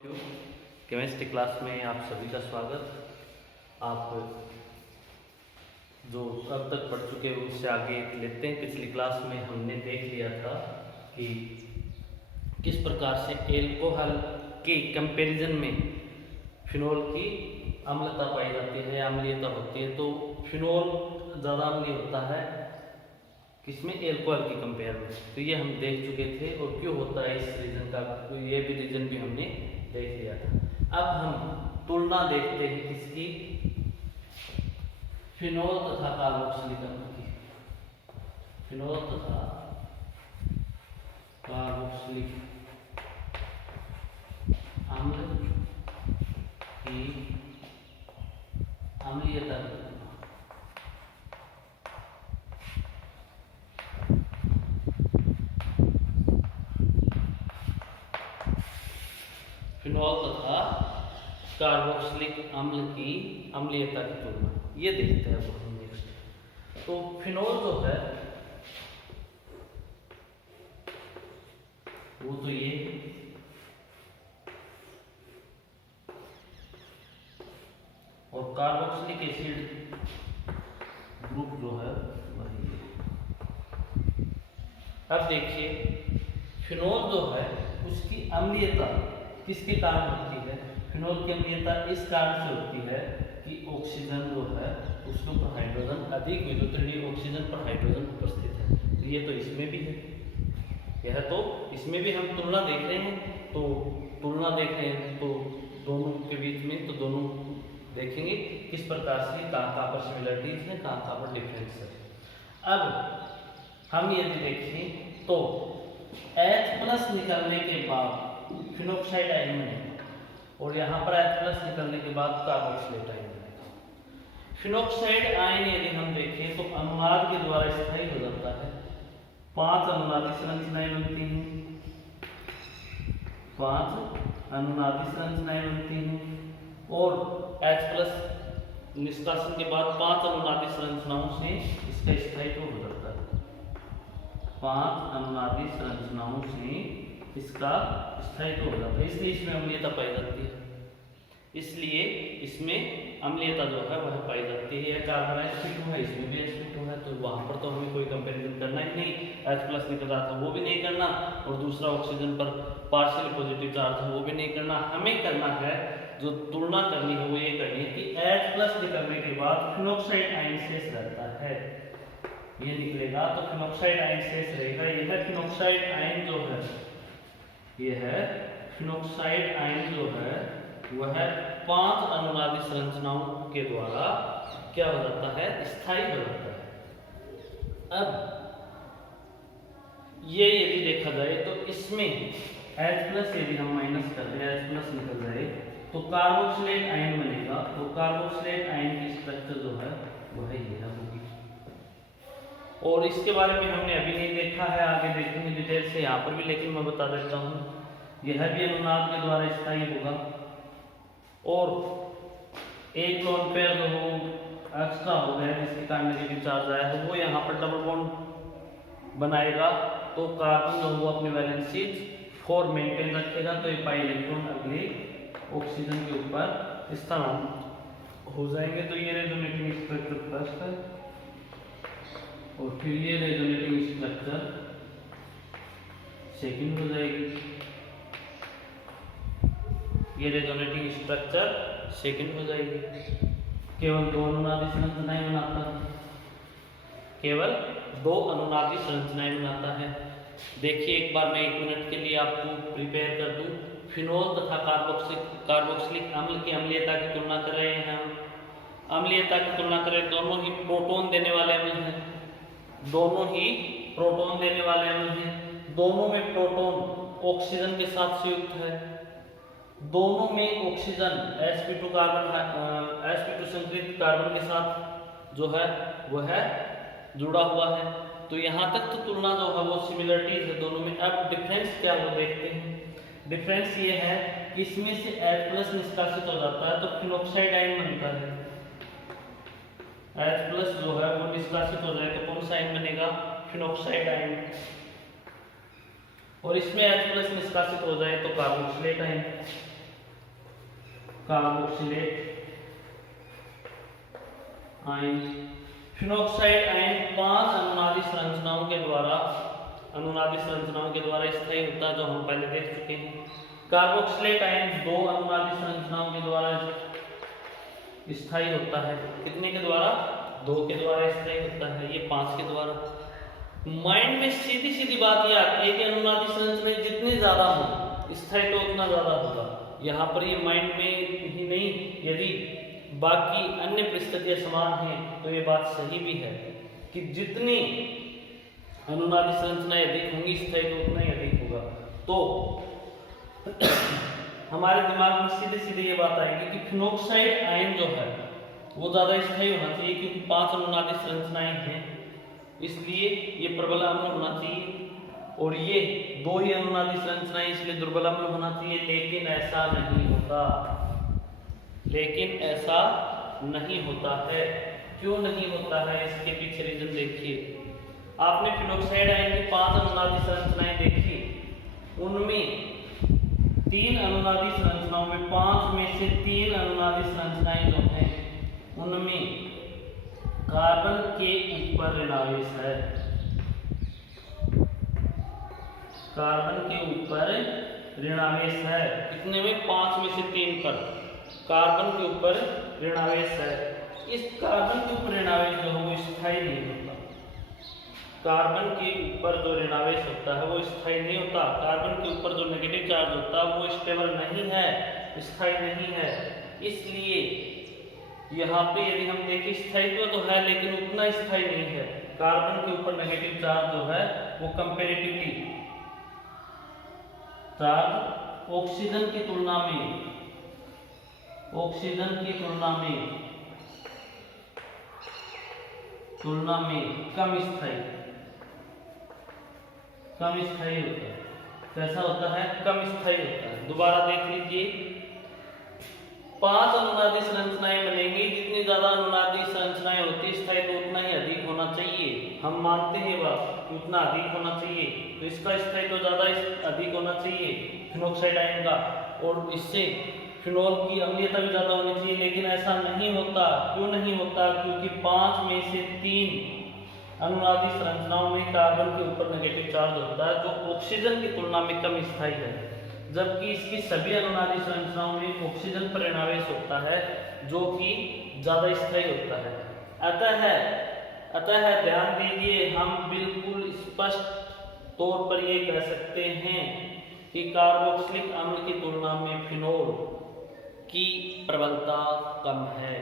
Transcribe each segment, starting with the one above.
Chemistry class में आप सभी का स्वागत। आप जो अब तक पढ़ चुके हैं उससे आगे लेते हैं। पिछली क्लास में हमने देख लिया था कि किस प्रकार से एल्कोहल के कंपैरिजन में फिनोल की अम्लता पाई जाती है, अम्लीयता होती है। तो फिनोल ज़्यादा अम्लीय होता है किसमें, एल्कोहल की कंपेयर में। तो ये हम देख चुके थे और क्यों होता है इस रीजन का, तो ये भी रीजन भी हमने देख लिया था। अब हम तुलना देखते हैं किसकी, फिनोल तथा कार्बोक्सिलिक अम्ल की। फिनोल तथा कार्बोक्सिलिक अम्ल की अम्लीयता की तुलना। फिनोल तथा कार्बोक्सिलिक अम्ल की अम्लीयता की तुलना, ये देखते हैं हम नेक्स्ट। तो फिनोल जो है वो तो ये और कार्बोक्सिलिक एसिड ग्रुप जो है वही है। अब देखिए फिनोल जो है उसकी अम्लीयता किसके कारण होती है। फिनोल की अम्लीयता इस कारण से होती है कि ऑक्सीजन जो है उसके ऊपर हाइड्रोजन अधिक विद्युतरणीय ऑक्सीजन पर हाइड्रोजन उपस्थित है। ये तो इसमें भी है, यह तो इसमें भी हम तुलना देख रहे हैं। तो तुलना देख रहे हैं तो दोनों के बीच में तो दोनों देखेंगे किस प्रकार से कहाँ पर सिमिलरिटीज है, कहाँ पर डिफरेंस है। अब हम यदि देखें तो H+ निकलने के बाद फिनोक्साइड आयन बनेगा और यहाँ पर H+ निकलने के बाद कार्बोक्सिलेट आयन बनेगा। फिनोक्साइड आयन यदि हम देखें तो अनुनाद के द्वारा स्थायी हो जाता है। 5 अनुनादी संरचनाएं बनती हैं, 5 अनुनादी संरचनाएं बनती हैं और H+ निष्कासन के बाद 5 अनुनादी संरचनाओं से इसका स्थायित्व हो जाता है। 5 अनुनादी संरचनाओं से इसका स्थायित्व हो जाता है, इसलिए इसमें अम्लीयता पाई जाती है। इसलिए इसमें अम्लीयता जो है वह पाई जाती है। यह कार्बन sp2 है, इसमें भी sp2 है, तो वहां पर तो हमें कोई कंपैरिजन करना ही नहीं। H+ निकल रहा था वो भी नहीं करना और दूसरा ऑक्सीजन पर पार्शियल पॉजिटिव चार्ज है वो भी नहीं करना। हमें करना है जो तुलना करनी है वो ये करनी है कि H+ निकलने के बाद फिनोक्साइड आयन शेष रहता है। ये निकलेगा तो फिनोक्साइड आयन शेष रहेगा। यह फिनोक्साइड आयन जो है, यह फिनोक्साइड आयन जो है वह 5 अनुनादी संरचनाओं के द्वारा क्या हो जाता है, स्थायी हो जाता है। अब ये यदि देखा जाए तो इसमें H+ यदि हम माइनस कर दें, H+ निकल जाए तो कार्बोक्सिलेट आयन बनेगा। तो कार्बोक्सिलेट आयन की स्ट्रक्चर जो है वह यह होगी और इसके बारे में हमने अभी नहीं देखा है, आगे देखेंगे डिटेल से यहाँ पर भी, लेकिन मैं बता देता हूँ यह भी अनुनाद के द्वारा स्थायी होगा और एक लोन पेयर जो हो एक्स्ट्रा हो गया जिसके कारण नेगेटिव चार्ज आया है वो यहाँ पर डबल बॉन्ड बनाएगा। तो कार्बन जो वो अपनी वैलेंसीज 4 मेंटेन रखेगा, तो ये पाई इलेक्ट्रॉन अगले ऑक्सीजन के ऊपर स्थानांतरित हो जाएंगे। तो ये रेजोनेटिंग स्ट्रक्चर फर्स्ट है और फिर ये रेजोनेटिंग स्ट्रक्चर सेकंड हो जाएगी। ये रेजोनेटिंग स्ट्रक्चर सेकंड हो जाएगी। केवल 2 अनुनादी संरचनाएं बनाता है, केवल 2 अनुनादी संरचनाएं बनाता है। देखिए एक बार मैं 1 मिनट के लिए आपको प्रिपेयर कर दूं। फिनोल तथा कार्बोक्सिलिक अम्ल की अम्लीयता की तुलना कर रहे हैं हम। अम्लीयता की तुलना करें, दोनों ही प्रोटॉन देने वाले अम्ल हैं, दोनों ही प्रोटॉन देने वाले अम्ल हैं। दोनों में प्रोटॉन ऑक्सीजन के साथ संयुक्त है, दोनों में ऑक्सीजन sp2 संकरित कार्बन के साथ जो है वह जुड़ा हुआ है। तो यहाँ तक तो तुलना जो है वो सिमिलरिटीज है दोनों में। अब डिफरेंस क्या वो देखते हैं। डिफरेंस ये है कि इसमें से H+ निष्कासित हो जाता है तो फिनोक्साइड आयन बनता है। H+ जो है वो निष्कासित हो जाए तो कौन सा आयन बनेगा, फिनोक्साइड आयन। और इसमें H+ निष्कासित हो जाए तो carboxylate ion. Carboxylate ion. Phenoxide ion 5 अनुनादी संरचनाओं के द्वारा स्थायी होता है, जो हम पहले देख चुके हैं। कार्बोक्सिलेट आयन 2 अनुनादी संरचनाओं के द्वारा स्थायी होता है। कितने के द्वारा? 2 के द्वारा स्थायी होता है, ये 5 के द्वारा। माइंड में सीधी सीधी बात ये आती है कि अनुनादी संरचनाएं जितनी ज्यादा हो स्थायी तो उतना ज्यादा होगा। यहाँ पर ये माइंड में ही नहीं, यदि बाकी अन्य परिस्थितियां समान हैं तो ये बात सही भी है कि जितनी अनुनादी संरचनाएं अधिक होंगी स्थायी तो उतना ही अधिक होगा। तो हमारे दिमाग में सीधे सीधे ये बात आएगी कि फिनोक्साइड आयन जो है वो ज्यादा स्थायी होना चाहिए, क्योंकि 5 अनुनादी संरचनाएं हैं, इसलिए ये प्रबल अम्ल होना चाहिए, और ये 2 ही अनुनादी संरचनाएं इसलिए दुर्बल अम्ल होना चाहिए। लेकिन ऐसा नहीं होता है। क्यों नहीं होता है, इसके पीछे रीजन देखिए। आपने फिनोक्साइड आयन की 5 अनुनादी संरचनाएं देखी, उनमें 3 अनुनादी संरचनाओं में 5 में से 3 अनुनादी संरचनाएं जो हैं उनमें कार्बन के ऊपर ऋणावेश है। कार्बन के ऊपर ऋणावेश है। कितने में? 5 में से 3 पर कार्बन के ऊपर ऋणावेश है। इस कार्बन के ऊपर ऋणावेश जो है वो स्थायी नहीं होता। कार्बन के ऊपर जो ऋणावेश होता है वो स्थायी नहीं होता। कार्बन के ऊपर जो नेगेटिव चार्ज होता है वो स्टेबल नहीं है, स्थायी नहीं है। इसलिए यहाँ पे यदि हम देखें स्थायित्व तो है लेकिन उतना स्थायी नहीं है। कार्बन के ऊपर नेगेटिव चार्ज जो है वो कंपैरेटिवली चार्ज ऑक्सीजन की तुलना में कम स्थायी होता है। कैसा होता है? कम स्थायी होता है। दोबारा देख लीजिए, 5 अनुनादी संरचनाएं बनेंगी, जितनी ज्यादा अनुनादी संरचनाएं होती स्थायी तो उतना ही अधिक होना चाहिए। हम मानते हैं बात, उतना अधिक होना चाहिए, तो इसका स्थायी तो ज्यादा अधिक होना चाहिए फिनोक्साइड आयन का, और इससे फिनोल की अम्लीयता भी ज्यादा होनी चाहिए। लेकिन ऐसा नहीं होता। क्यों नहीं होता? क्योंकि 5 में से 3 अनुनादी संरचनाओं में कार्बन के ऊपर नेगेटिव चार्ज होता है, जो ऑक्सीजन की तुलना में कम स्थायी है, जबकि इसकी सभी अनुनादी संरचनाओं में ऑक्सीजन पर ऋणावेश होता है, जो कि ज्यादा स्थायी होता है। अतः ध्यान दीजिए, हम बिल्कुल स्पष्ट तौर पर ये कह सकते हैं कि कार्बोक्सिलिक अम्ल की तुलना में फिनोल की प्रबलता कम है,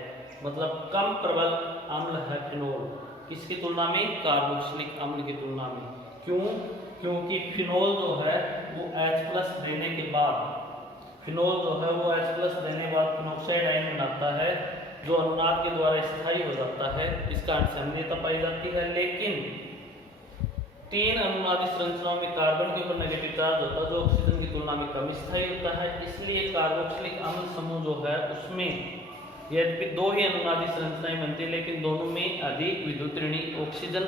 मतलब कम प्रबल अम्ल है फिनोल। किसकी तुलना में? कार्बोक्सिलिक अम्ल की तुलना में। क्यों? क्योंकि फिनोल जो है वो H+ देने के बाद फिनोक्साइड आयन बनाता है, जो अनुनाद के द्वारा स्थायी हो जाता है। इसका अम्लीयता पाई जाती है। लेकिन 3 अनुनादी संरचनाओं में कार्बन के ऊपर नेगेटिव चार्ज होता है, जो ऑक्सीजन की तुलना में कम स्थायी होता है। इसलिए कार्बोक्सिलिक अम्ल समूह जो है उसमें यद्यपि 2 ही अनुनादी संरचनाएं बनती है, लेकिन दोनों में अधिक विद्युत ऋणी ऑक्सीजन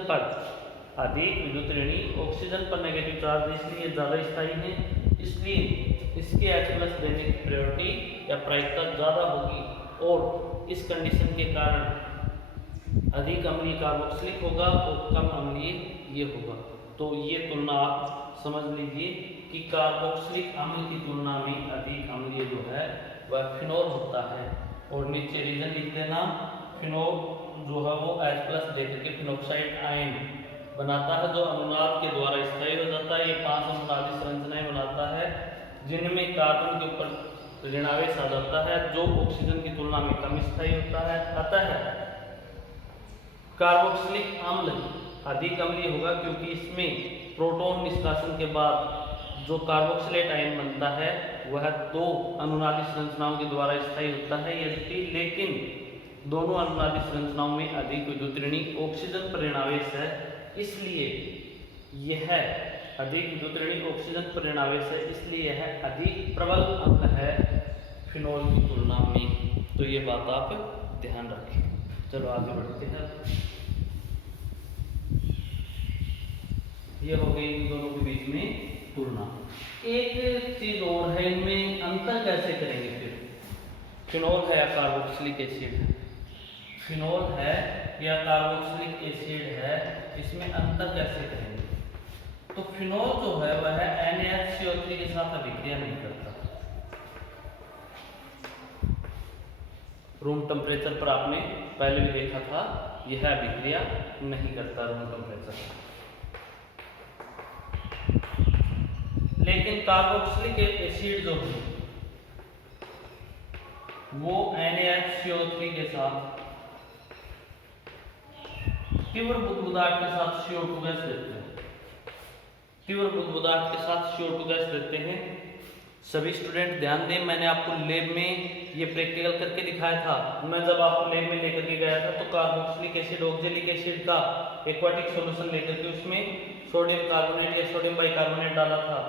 पर नेगेटिव चार्ज, इसलिए ज्यादा स्थायी है। इसलिए इसके H+ देने की प्रायोरिटी या प्रायिकता ज्यादा होगी, और इस कंडीशन के कारण अधिक अम्लीय कार्बोक्सिलिक होगा और कम अम्लीय ये होगा। तो ये तुलना आप समझ लीजिए कि कार्बोक्सिलिक अम्ल की तुलना में अधिक अम्लीय जो है वह फिनोल होता है। और नीचे रीजन लिख देना, फिनोल जो है वो H+ देकर के फिनोक्साइड आयन बनाता है, जो अनुनाद के द्वारा स्थायी हो जाता है। ये 5 अनुनादी संरचनाएं बनाता है, जिनमें कार्बन के ऊपर ऋणावेश आ जाता है, जो ऑक्सीजन की तुलना में कम स्थायी होता है। अतः कार्बोक्सिलिक अम्ल अधिक अम्लीय होगा, क्योंकि इसमें प्रोटॉन निष्कासन के बाद जो कार्बोक्सिलेट आयन बनता है वह 2 अनुनादी संरचनाओं के द्वारा स्थायी होता है। यद्यपि लेकिन दोनों अनुनादी संरचनाओं में अधिक विद्युत ऋणी ऑक्सीजन पर ऋणावेश है, इसलिए यह अधिक विद्युत ऋणी ऑक्सीजन पर ऋणावेश है, इसलिए यह अधिक प्रबल अम्ल है फिनोल की तुलना में। तो ये बात आप ध्यान रखें। चलो आगे बढ़ते हैं। ये हो गई इन दोनों के बीच में तुलना। एक चीज और है, इनमें अंतर कैसे करेंगे फिर? फिनोल है या कार्बोक्सिलिक एसिड है, फिनोल है या कार्बोक्सिलिक एसिड है, इसमें अंतर कैसे करेंगे? तो फिनोल जो है वह NaCO3 के साथ अभिक्रिया नहीं करता। रूम टेम्परेचर पर आपने पहले भी देखा था, यह अभिक्रिया नहीं करता रूम टेम्परेचर पर। लेकिन कार्बोक्सिलिक एसिड जो है वो NaCO3 के साथ तीव्र बुदबुदाहट के साथ CO2 गैस देते हैं, तीव्र बुदबुदाहट के साथ CO2 गैस देते हैं। सभी स्टूडेंट ध्यान दें, मैंने आपको लैब में ये प्रैक्टिकल करके दिखाया था। मैं जब आपको लैब में लेकर के गया था तो कार्बोक्सिलिक एसिड ऑक्जेलिक एसिड का एक्वाटिक सॉल्यूशन लेकर के उसमें सोडियम कार्बोनेट या सोडियम बाइकार्बोनेट डाला था,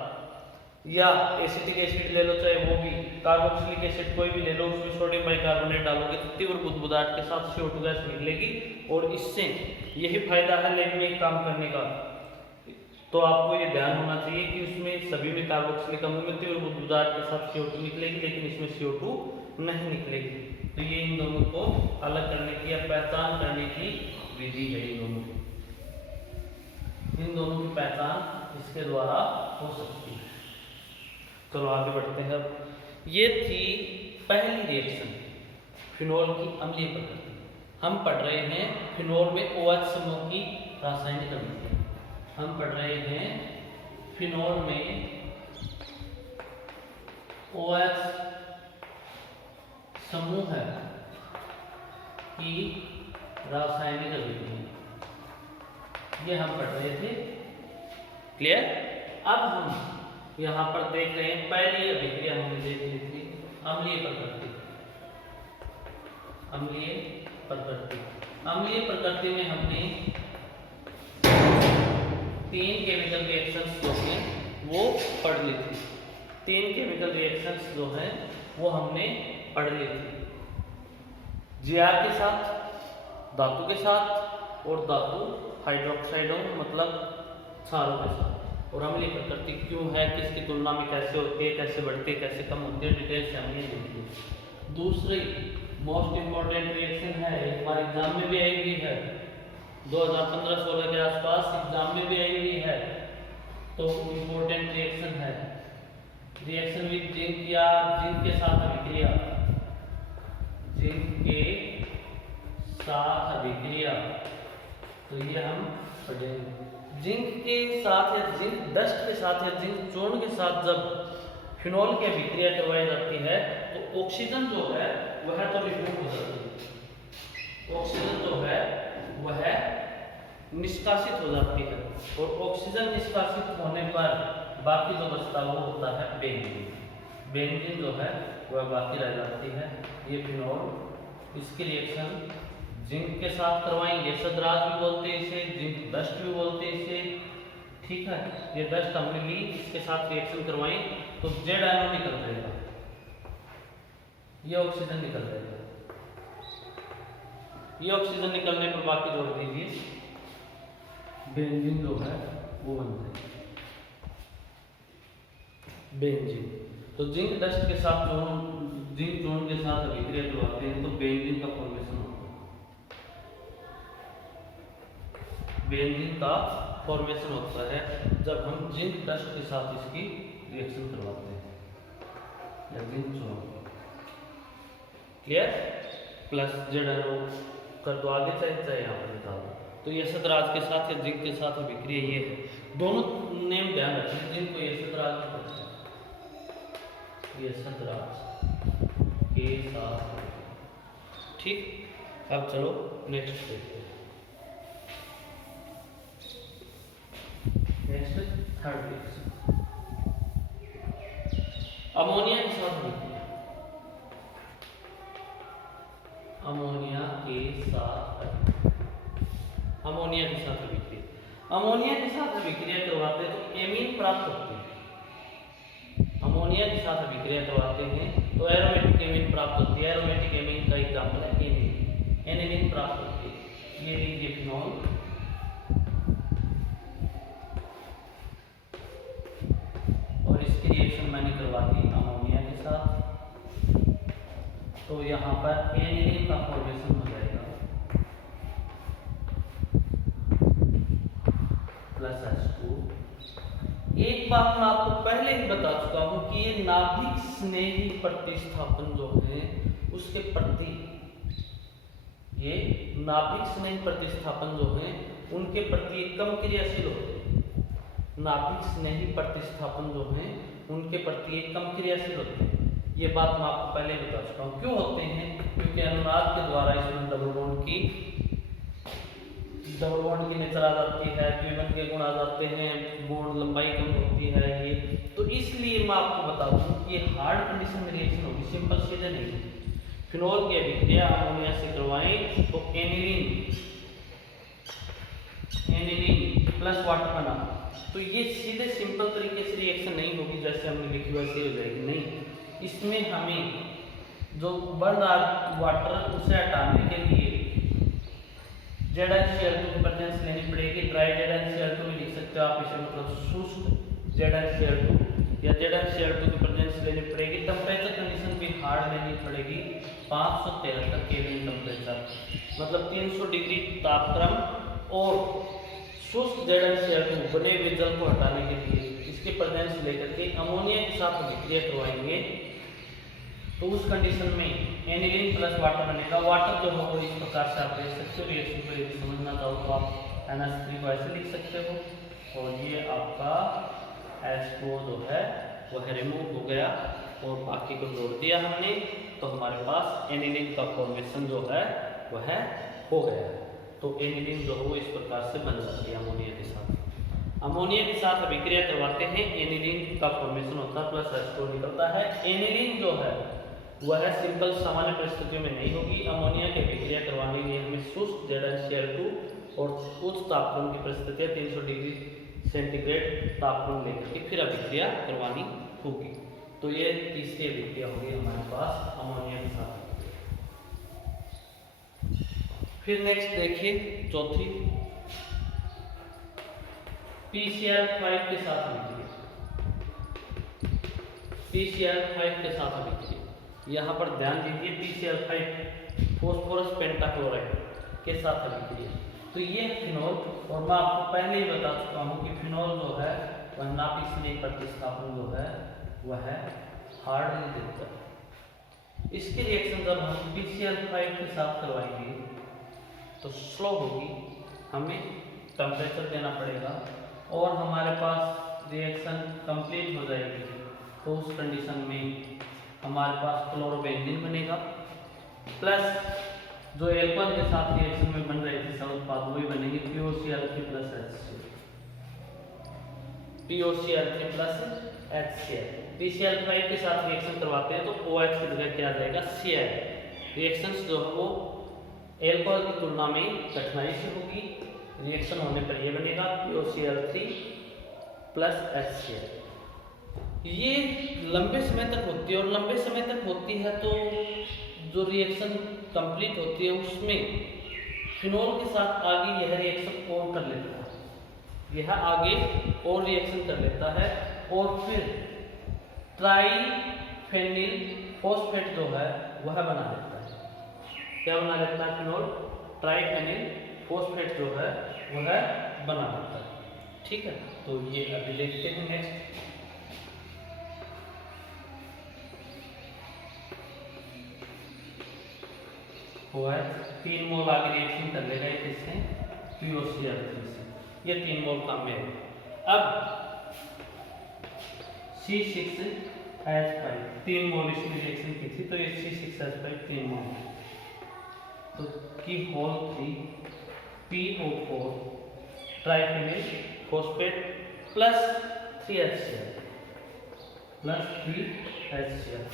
या एसिटिक एसिड ले लो चाहे वो भी, कार्बोक्सिलिक एसिड कोई भी ले लो, उसमें सोडियम बाइकार्बोनेट डालोगे तो तीव्र बुदबुदाहट के साथ CO2 गैस निकलेगी। और इससे यही फायदा है लैब में काम करने का। तो आपको ये ध्यान होना चाहिए कि उसमें सभी में कार्बोक्सिलिक अम्ल में तीव्र बुदबुदाहट के साथ CO2 निकलेगी, लेकिन इसमें CO2 नहीं निकलेगी। तो ये इन दोनों को अलग करने की या पहचान करने की विधि है। इन दोनों की पहचान इसके द्वारा हो सकती है। चलो आगे बढ़ते हैं। अब ये थी पहली रिएक्शन, फिनोल की अम्लीय प्रकृति। हम पढ़ रहे हैं फिनोल में OH समूह की रासायनिक अभिक्रिया। हम पढ़ रहे हैं फिनोल में OH समूह है की रासायनिक अभिक्रिया, ये हम पढ़ रहे थे। क्लियर? अब हम यहाँ पर देख रहे हैं पहली अभिक्रिया हमने देख ली थी, अम्लीय प्रकृति। अम्लीय प्रकृति, अम्लीय प्रकृति में हमने 3 केमिकल रिएक्शंस जो हैं वो पढ़ ली थी। 3 केमिकल रिएक्शंस जो हैं वो हमने पढ़ ली थी। Gr के साथ, धातु के साथ और धातु हाइड्रोक्साइडों मतलब क्षारों के साथ। और अम्लीय प्रकृति क्यों है, किसकी तुलना में कैसे होती है, कैसे बढ़ती है, कैसे कम होती है, डिटेल से हमने देखी। दूसरी मोस्ट इंपॉर्टेंट रिएक्शन है, एक बार एग्जाम में भी आई हुई है, 2015-16 के आसपास एग्जाम में भी आई हुई है। तो इंपॉर्टेंट रिएक्शन है रिएक्शन विद जिंक या जिंक के साथ अभिक्रिया, जिंक के साथ अभिक्रिया। तो ये हम पढ़ेंगे। जिंक के साथ या जिंक डस्ट के साथ या जिंक चूर्ण के साथ जब फिनोल की अभिक्रिया करवाई जाती है तो ऑक्सीजन जो है वह तो रिमूव हो जाती है, ऑक्सीजन जो है वह निष्कासित हो जाती है। और ऑक्सीजन निष्कासित होने पर बाकी जो बचता वो होता है बेंजीन। बेंजीन जो है वह बाकी रह जाती है। ये फिनोल, इसकी रिएक्शन जिंक के साथ करवाएंगे, सदराज भी बोलते हैं इसे, जिंक डस्ट भी बोलते हैं इसे। ठीक है, ये डस्ट हमने ली, इसके साथ रिएक्शन करवाएं तो जेड आयन निकल जाएगा, ये ऑक्सीजन निकल जाएगा। ये ऑक्सीजन निकलने पर बाकी जोड़ दीजिए, बेंजीन जो है वो बन जाएगा बेंजीन। तो जिंक डस्ट के साथ जिंक चूर्ण के साथ अभिक्रिया करवाते हैं तो बेंजीन का फॉर्मेशन होता है। बेंजीन का फॉर्मेशन होता है जब हम जिंक डस्ट के साथ इसकी रिएक्शन करवाते हैं या जिंक चूर्ण। क्लियर? प्लस जेड कर दो आगे, चाहे यहाँ पर निकाल दो। तो ये सदराज के साथ या जिंक के साथ अभिक्रिया ये है। दोनों नेम ध्यान रखें, जिंक को ये सदराज कहते हैं, ये सदराज के साथ। ठीक, अब चलो नेक्स्ट देखते हैं। नेक्स्ट थर्ड रिएक्शन, अमोनिया के साथ अभिक्रिया। अमोनिया के साथ अमोनिया के साथ अभिक्रिया। अमोनिया के साथ अभिक्रिया करवाते हैं तो एमीन प्राप्त होते हैं। अमोनिया के साथ अभिक्रिया करवाते हैं तो एरोमेटिक एमीन प्राप्त होती है। एरोमेटिक एमीन का एग्जाम्पल है एनिलीन, एनिलीन प्राप्त होती है। ये लीजिए फिनोल, और इसकी रिएक्शन मैंने करवा दी अमोनिया के साथ। तो यहाँ पर एनिलीन का फॉर्मेशन हो जाएगा प्लस H2। एक बात मैं आपको पहले ही बता चुका हूं कि ये नाभिक स्नेही प्रतिस्थापन जो है उसके प्रति, ये नाभिक स्नेही प्रतिस्थापन जो है उनके प्रति कम क्रियाशील होते हैं। नाभिक स्नेही प्रतिस्थापन जो है उनके प्रति कम क्रियाशील होते हैं। ये बात मैं आपको पहले ही बता चुका हूँ। क्यों होते हैं? क्योंकि अनुनाद के द्वारा इसमें डबल बॉन्ड की नेचर आ जाती है, द्विबंध के गुण आ जाते हैं, बॉन्ड लंबाई कम होती है ये। तो इसलिए मैं आपको बता दूं कि हार्ड कंडीशन में रिएक्शन होगी, सिंपल सीधे नहीं। फिनोल की अभिक्रिया अमोनिया से करवाएं तो एनिलीन प्लस वाटर बना, तो ये सीधे सिंपल तरीके से रिएक्शन नहीं होगी जैसे हमने लिखी वैसे हो जाएगी, नहीं। इसमें हमें जो बढ़ रहा वाटर उसे हटाने के लिए ZnCl2 की प्रेजेंस लेनी पड़ेगी। ड्राई ZnCl2 भी लिख सकते हो आप इसे, मतलब शुष्क ZnCl2 या ZnCl2 की प्रेजेंस लेनी पड़ेगी। टेम्परेचर कंडीशन भी हार्ड लेनी पड़ेगी, 573 केल्विन टेम्परेचर, मतलब 300 डिग्री तापक्रम। और शुष्क ZnCl2 बने हुए जल को हटाने के लिए इसके प्रेजेंस लेकर के अमोनिया के साथ अभिक्रिया करवाएंगे, तो उस कंडीशन में एनिलीन प्लस वाटर बनेगा। वाटर जो है वो इस प्रकार से आप देख सकते हो। रिएक्शन को यदि समझना चाहो तो आप NH3 को ऐसे लिख सकते हो, और ये आपका H2O जो है वह रिमूव हो गया और बाकी को जोड़ दिया हमने, तो हमारे पास एनिलीन का फॉर्मेशन जो है वह हो गया। तो एनिलीन जो है वो इस प्रकार से बन जाती है अमोनिया के साथ। अमोनिया के साथ अभिक्रिया करवाते हैं, एनिलीन का फॉर्मेशन होता है प्लस H2O निकलता है। एनिलीन जो है वह सिंपल सामान्य परिस्थितियों में नहीं होगी। अमोनिया की अभिक्रिया करवाने के लिए हमें शुष्क ZnCl2 और उच्च तापक्रम की परिस्थितियां 300 डिग्री सेंटीग्रेड तापक्रम लेकर के फिर अभिक्रिया करवानी होगी। तो ये तीसरी अभिक्रिया होगी हमारे पास अमोनिया के साथ। फिर नेक्स्ट देखिए चौथी, PCl5 के साथ अभिक्रिया। PCl5 के साथ अभिक्रिया, यहाँ पर ध्यान दीजिए, PCl5 फॉस्फोरस पेंटाक्लोराइड के साथ अभिक्रिया। तो ये फिनोल, और मैं आपको पहले ही बता चुका हूँ कि फिनोल जो है वह नाभिक स्नेही प्रतिस्थापन जो है वह हार्ड नहीं देता। इसकी रिएक्शन जब हम PCl5 के साथ करवाएंगे तो स्लो होगी, हमें टेम्परेचर देना पड़ेगा और हमारे पास रिएक्शन कंप्लीट हो जाएगी। तो उस कंडीशन में हमारे पास क्लोरोबेंजीन बनेगा, प्लस जो एल्कोहल के साथ रिएक्शन में बन रहे थे सब उत्पाद वही बनेंगे, POCl3 plus HCl। POCl3 plus HCl। PCl5 के साथ रिएक्शन करवाते हैं तो OH की जगह क्या आ जाएगा, Cl। रिएक्शंस जो है वो एल्कोहल की तुलना में कठिनाई से होगी, रिएक्शन होने पर यह बनेगा POCl3 प्लस HCl। ये लंबे समय तक होती है, और लंबे समय तक होती है तो जो रिएक्शन कंप्लीट होती है उसमें फिनोल के साथ आगे यह रिएक्शन और कर लेता है, यह आगे और रिएक्शन कर लेता है और फिर ट्राइफेनिल फॉस्फेट जो है वह बना लेता है। क्या बना लेता है फिनोल? ट्राइफेनिल फॉस्फेट जो है वह बना लेता है। ठीक है, तो ये अभी देखते हैं नेक्स्ट। OH 3 मोल आगे रिएक्शन कर लेगा किससे, POCl3 से, ये 3 मोल काम में है। अब C6H5 3 मोल इसमें रिएक्शन की थी, तो ये C6H5 3 मोल, तो की whole 3 PO4 triphenyl phosphate plus 3HCl plus 3HCl।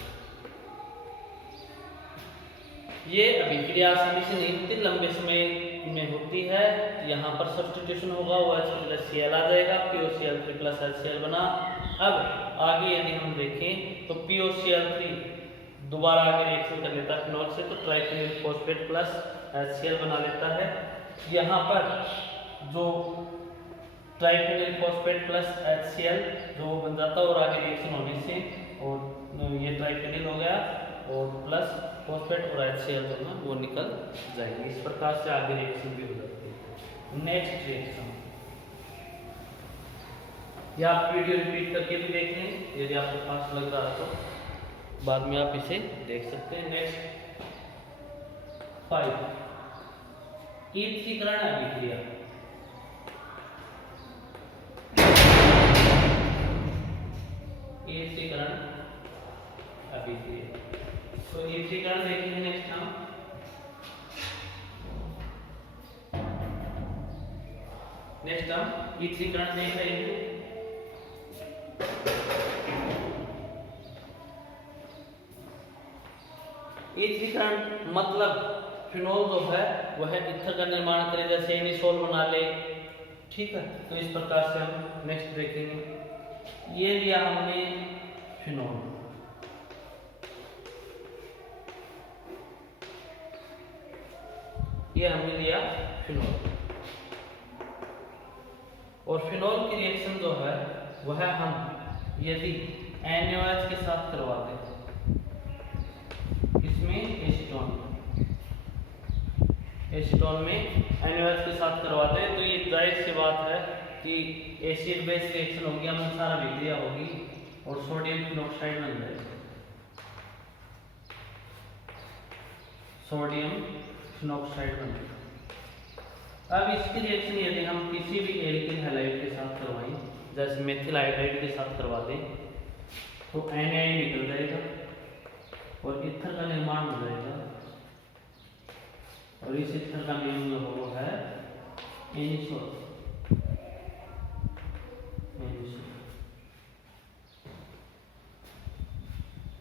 ये अभिक्रिया आसानी से नहीं होती, लंबे समय में होती है। यहाँ पर सब्स्टिट्यूशन होगा, OH प्लस Cl आ जाएगा, POCl3 प्लस HCl बना। अब आगे यदि हम देखें तो POCl3 दोबारा आगे रिएक्शन कर लेता है फिनोल से, तो ट्राइफेनिल फॉस्फेट प्लस HCl बना लेता है। यहाँ पर जो ट्राइफेनिल फॉस्फेट प्लस HCl जो बन जाता है और आगे रिएक्शन होने से और ये ट्राइफेनिल हो गया और प्लस फॉस्फेट और HCl जो है वो निकल जाएंगे। इस प्रकार से आगे रिएक्शन भी हो जाती है। नेक्स्ट रिएक्शन, या आप वीडियो रिपीट करके भी देख लें यदि आपको पास लग रहा है तो बाद में आप इसे देख सकते हैं। नेक्स्ट 5, ईथरीकरण अभिक्रिया। ईथरीकरण अभिक्रिया, तो ईथरीकरण देखेंगे नेक्स्ट हम। नेक्स्ट हम ईथरीकरण देख रहे हैं। ईथरीकरण मतलब फिनोल जो है वह ईथर का निर्माण करे, जैसे एनिसोल बना ले, ठीक है। तो इस प्रकार से हम नेक्स्ट देखेंगे। ये लिया हमने फिनोल, ये हमने लिया फिनोल, और फिनोल की रिएक्शन जो है वह हम यदि NaOH के साथ करवाते हैं, एसीटोन में NaOH के साथ करवाते हैं, तो ये जाहिर सी बात है कि एसिड बेस रिएक्शन होगी, अनुसार अभिक्रिया होगी और सोडियम फिनोक्साइड बन जाएगा। सोडियम फिनोक्साइड बन जाएगा। अब इसकी रिएक्शन यदि हम किसी भी एल्किल हैलाइड के साथ करवाएं, जैसे मेथिल आयोडाइड के साथ करवा दें, तो NaI निकल जाएगा और ईथर का निर्माण हो जाएगा, और इस ईथर का नाम जो वो है एनिसोल।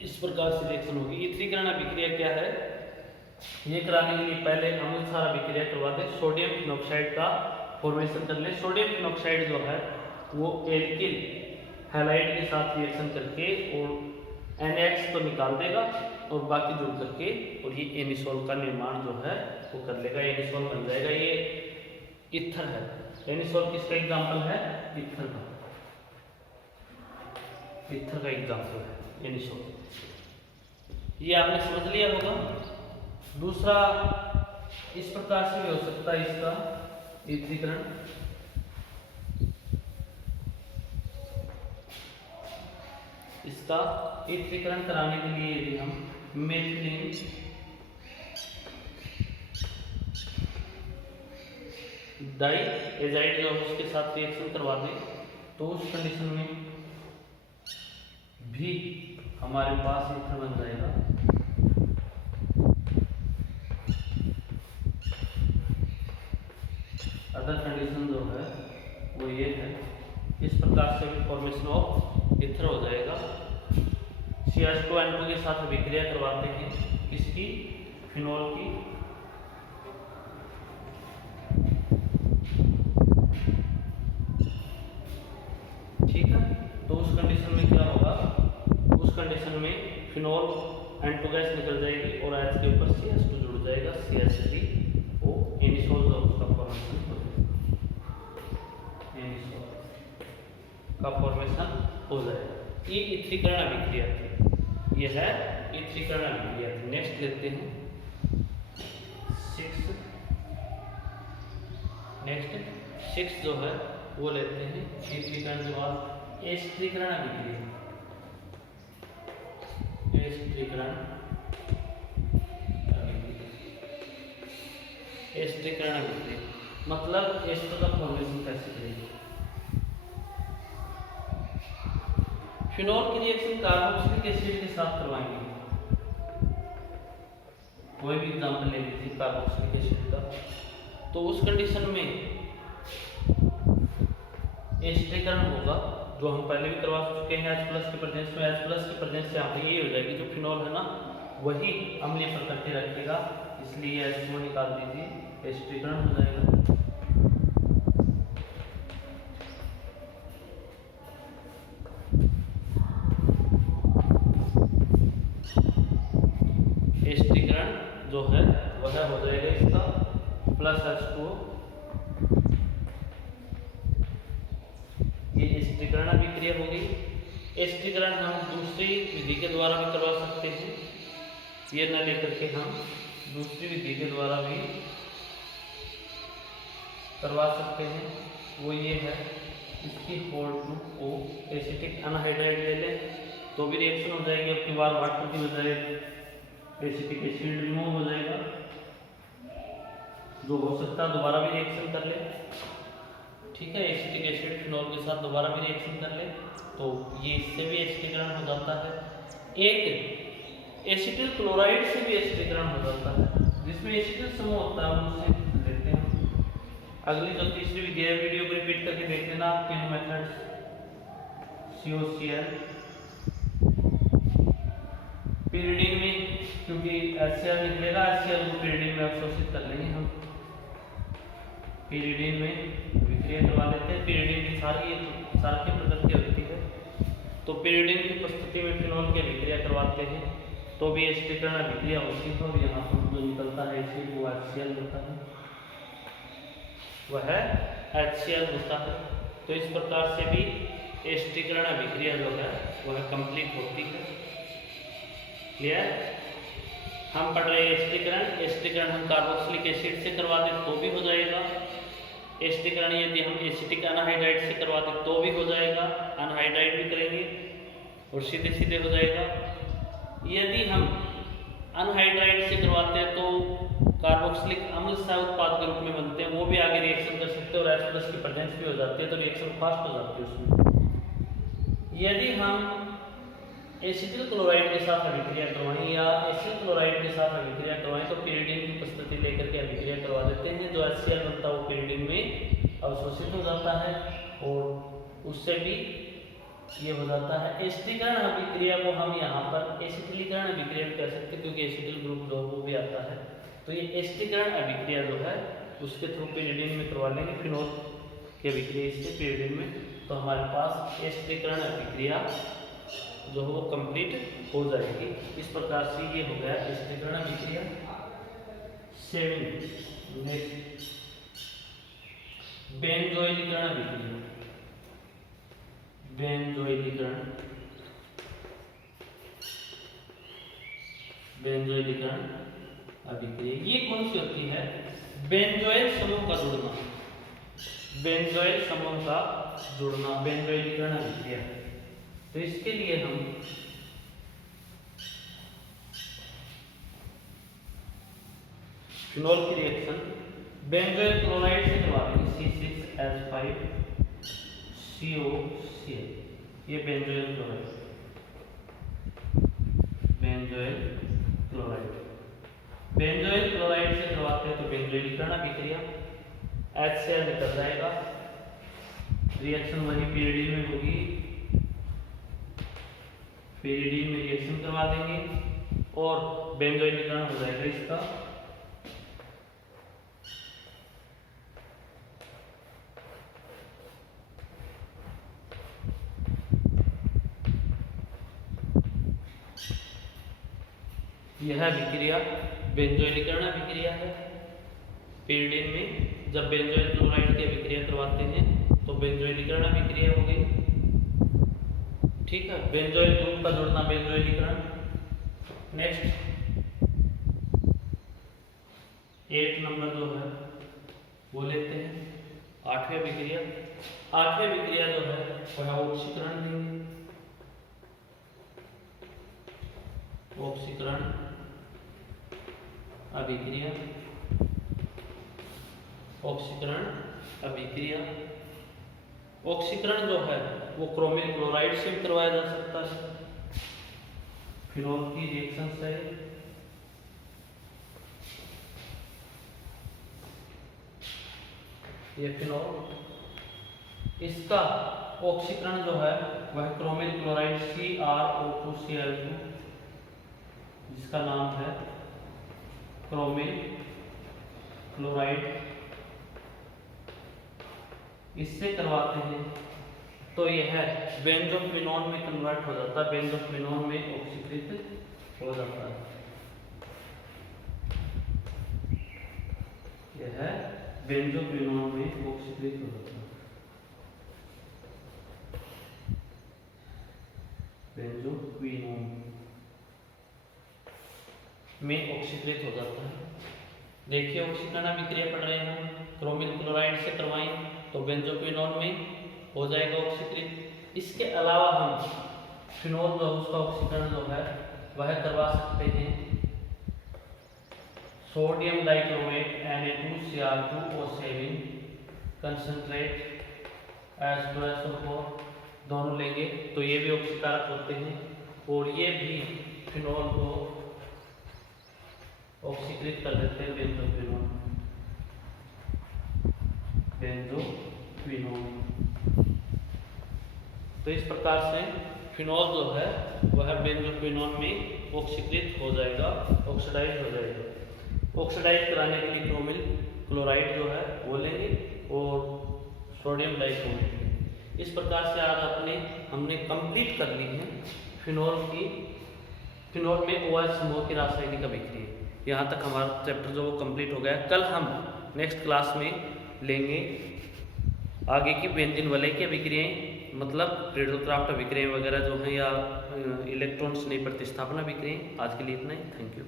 इस प्रकार से रिएक्शन होगी। ईथरीकरण अभिक्रिया क्या है, ये कराने के लिए पहले हम सारा अभिक्रिया करवा दें, सोडियम फिनोक्साइड का फॉर्मेशन कर ले। सोडियम फिनोक्साइड जो है वो एल्किल हैलाइड के साथ रिएक्शन करके और NaX तो निकाल देगा और बाकी जुड़ करके और ये एनिसोल का निर्माण जो है वो कर लेगा, एनिसोल बन जाएगा। ये ईथर है। एनिसोल किसका एग्जांपल है, ईथर का, ईथर का एग्जांपल है एनिसोल। ये आपने समझ लिया होगा। दूसरा इस प्रकार से भी हो सकता है इसका ईथरीकरण, इसका ईथरीकरण कराने के लिए यदि हम मेथिलीन डाइएजाइड जो है उसके साथ रिएक्शन करवा दें, तो उस कंडीशन में भी हमारे पास ईथर बन जाएगा। अदर कंडीशन जो है वो ये है, इस प्रकार से भी फॉर्मेशन ऑफ ईथर हो जाएगा। CH2N2 के साथ अभिक्रिया करवाते हैं, किसकी, फिनोल की, ठीक है। तो उस कंडीशन में क्या होगा, उस कंडीशन में फिनोल N2 गैस निकल जाएगी और H के ऊपर CH2 जुड़ जाएगा, CH3O, एनिसोल का उसका फॉर्मेशन हो जाएगा, एनिसोल का फॉर्मेशन हो जाएगा। ये ईथरीकरण अभिक्रिया थी, ये है ईथरीकरण अभिक्रिया थी। नेक्स्ट लेते हैं 6। नेक्स्ट 6 जो है वो लेते हैं ईथरीकरण के बाद एस्टरीकरण अभिक्रिया। एस्टरीकरण अभिक्रिया मतलब एस्टर का फॉर्मेशन कैसे करेंगे। फिनोल की रिएक्शन कार्बोक्सिलिक एसिड के साथ करवाएंगे। कोई भी एग्जांपल ले लीजिए कार्बोक्सिलिक एसिड का, तो उस कंडीशन में एस्टरीकरण होगा, जो हम पहले भी करवा चुके हैं H+ के प्रेजेंस में। H+ के प्रेजेंस से यहाँ पे ये हो जाएगी, जो फिनोल है ना वही अम्लीय प्रकृति रखेगा, इसलिए H2 निकाल दीजिए, एस्टरीकरण हो जाएगा। एस्टरीकरण जो है वह हो जाएगा इसका प्लस H2O। ये एस्टरीकरण अभिक्रिया हो गई। एस्टरीकरण हम दूसरी विधि के द्वारा भी करवा सकते हैं, ये न लेकर के हम दूसरी विधि के द्वारा भी करवा सकते हैं। वो ये है, इसकी होल्ड ग्रुप को एसिटिक अनहाइड्राइड ले लें तो भी रिएक्शन हो जाएगी। अब की बार वाटर की बजाय एसिटिक एसिड रिमूव हो जाएगा, जो हो सकता है दोबारा भी रिएक्शन कर ले। ठीक है, एसिटिक एसिड फिनॉल के साथ दोबारा भी रिएक्शन कर ले तो ये इससे भी एसिडीकरण हो जाता है। एक एसिटिल क्लोराइड से भी एसिडीकरण हो जाता है, जिसमें एसिटिल समूह होता है, उससे लेते हैं। अगली जो तीसरी विधि है, वीडियो को रिपीट करके देख लेना। तीनों मेथड्स COCl pyridine में, क्योंकि HCl निकलेगा, HCl को pyridine में अवशोषित कर लेंगे हम। pyridine में विक्रिया करवा लेते हैं। pyridine की सारी प्रकृति होती है, तो pyridine की उपस्थिति में फिनॉल की विक्रिया करवाते हैं तो भी एसिडीकरण अभिक्रिया होती है। और यहाँ पर जो निकलता है एसिड वो HCl होता है, वह HCl होता है। तो इस प्रकार से भी एसिडीकरण अभिक्रिया जो है वह कंप्लीट होती है। क्लियर? हम पढ़ रहे हैं एसिडीकरण हम कार्बोक्सिलिक एसिड से करवा दें तो भी हो जाएगा। एसिडीकरण यदि हम एसिटिक अनहाइड्राइड से करवा दें तो भी हो जाएगा, अनहाइड्राइड भी करेंगे और सीधे सीधे हो जाएगा। यदि हम अनहाइड्राइड से करवाते हैं तो कार्बोक्सिलिक अम्ल सह उत्पाद के रूप में बनते हैं, वो भी आगे रिएक्शन कर सकते हैं और H+ की प्रेजेंस भी हो जाती है, तो रिएक्शन फास्ट हो जाती है उसमें। यदि हम एसिटिल क्लोराइड के साथ अभिक्रिया करवाएं या एसिल क्लोराइड के साथ अभिक्रिया करवाएं तो pyridine की उपस्थिति लेकर के अभिक्रिया करवा देते हैं। जो HCl बनता है वो pyridine में अवशोषित हो जाता है और उससे भी ये हो जाता है। एसिडीकरण अभिक्रिया को हम यहाँ पर एसिटिलीकरण अभिक्रिया कह सकते हैं, क्योंकि एसिटिल ग्रुप जो वो भी आता है। तो ये एसिडीकरण अभिक्रिया जो है उसके थ्रू pyridine में करवा लेंगे, फिनॉल की अभिक्रिया इससे pyridine में, तो हमारे पास एसिडीकरण अभिक्रिया जो है वो कंप्लीट हो जाएगी। इस प्रकार से ये हो गया एसिडीकरण अभिक्रिया। नेक्स्ट बेंजोइलीकरण अभिक्रिया। बेंजोइलीकरण अभिक्रिया ये कौन सी होती है? बेंजोइल समूह का जुड़ना, बेंजोइल समूह का जुड़ना बेंजोइलीकरण अभिक्रिया। तो इसके लिए हम फिनॉल की रिएक्शन बेंजोइल क्लोराइड से करवा देंगे, C6H5COCl। ये बेंजोइल क्लोराइड से करवाते हैं तो बेंजोइलीकरण अभिक्रिया, HCl निकल जाएगा, रिएक्शन वही pyridine में होगी, pyridine में रिएक्शन करवा देंगे और बेंजोइलीकरण हो जाएगा इसका। यह अभिक्रिया बेंजोइलीकरण अभिक्रिया है। pyridine में जब बेंजोइल क्लोराइड की अभिक्रिया करवाते हैं तो बेंजोइलीकरण अभिक्रिया हो गई। ठीक है, बेंजोइल ग्रुप का जुड़ना बेंजोइलीकरण। नेक्स्ट 8 नंबर जो है वो लेते हैं, 8वीं अभिक्रिया। 8वीं अभिक्रिया जो है वह ऑक्सीकरण लेंगे, ऑक्सीकरण अभिक्रिया। ऑक्सीकरण अभिक्रिया, ऑक्सीकरण जो है वो क्रोमिल क्लोराइड से भी करवाया जा सकता है, फिनॉल की रिएक्शन से। ये फिनॉल, इसका ऑक्सीकरण जो है वह क्रोमिल क्लोराइड CrO2Cl2, जिसका नाम है क्रोमिल क्लोराइड, इससे करवाते हैं तो यह बेंजोक्विनोन में कन्वर्ट हो जाता है, बेंजोक्विनोन में ऑक्सीकृत हो जाता है। यह बेंजोक्विनोन में ऑक्सीकृत हो जाता है, बेंजोक्विनोन। में ऑक्सीकृत हो जाता है। देखिए ऑक्सीकरण अभिक्रिया पढ़ रहे हैं, क्रोमिल क्लोराइड से करवाएं तो बेंजोक्विनोन में हो जाएगा ऑक्सीकृत। इसके अलावा हम फिनोल जो उसका ऑक्सीकरण जो है वह करवा सकते हैं sodium dichromate Na2Cr2O7 concentrate H2SO4 दोनों लेंगे तो ये भी ऑक्सीकारक होते हैं और ये भी फिनोल को ऑक्सीकृत कर देते हैं बेंजोक्विनोन। तो इस प्रकार से फिनोल जो है वह बेंजोक्विनोन में ऑक्सीकृत हो जाएगा, ऑक्सीडाइज हो जाएगा। ऑक्सीडाइज कराने के लिए क्रोमिल क्लोराइड जो है वो लेंगे और सोडियम डाइक्रोमेट। इस प्रकार से आज हमने कंप्लीट कर ली है फिनोल में OH समूह की रासायनिक अभिक्रिया। यहाँ तक हमारा चैप्टर जो वो कंप्लीट हो गया। कल हम नेक्स्ट क्लास में लेंगे आगे की बेंजीन वलय की अभिक्रियाएं, मतलब रेडोक्राफ्ट अभिक्रियाएं वगैरह जो हैं या इलेक्ट्रॉन्स नई प्रतिस्थापन अभिक्रियाएं। आज के लिए इतना ही, थैंक यू।